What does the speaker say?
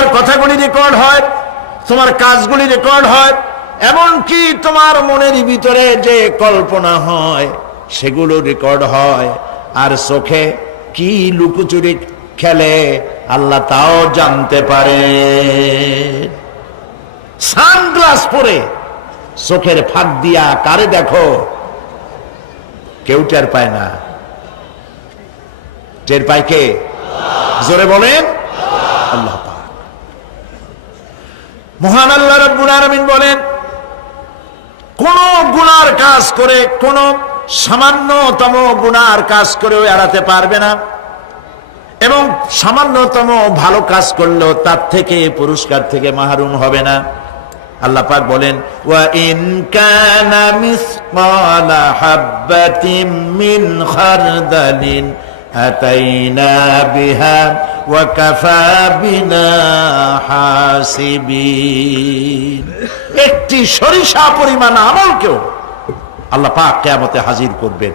তোমার কথাগুলি রেকর্ড হয়, তোমার কাজগুলি রেকর্ড হয়, এমনকি তোমার মনের ভিতরে যে কল্পনা হয় সেগুলো রেকর্ড হয়। আর চোখে কি লুকোচুরি খেলে আল্লাহ তাও জানতে পারে। সানগ্লাস পরে চোখের ফাঁক দিয়া কারে দেখো, কেউ টের পায় না। টের পায় কে? জোরে বলেন আল্লাহ পাক। মহান আল্লাহ রাব্বুল আলামিন বলেন, কোন গুনার কাজ করে, কোন সামান্যতম গুনার কাজ করেও এড়াতে পারবে না, এবং সামান্যতম ভালো কাজ করলেও তার থেকে পুরস্কার থেকে মাহরুম হবে না। আল্লাহ পাক বলেন, ওয়া ইন কানা মিসকালা হাববাতিন মিন খারদালিন আতাইনা বিহা ওয়া কাফা বিনা হাসিবিন। একটি সরিষা পরিমাণ আমলকেও আল্লাহ পাক কিয়ামতে হাজির করবেন।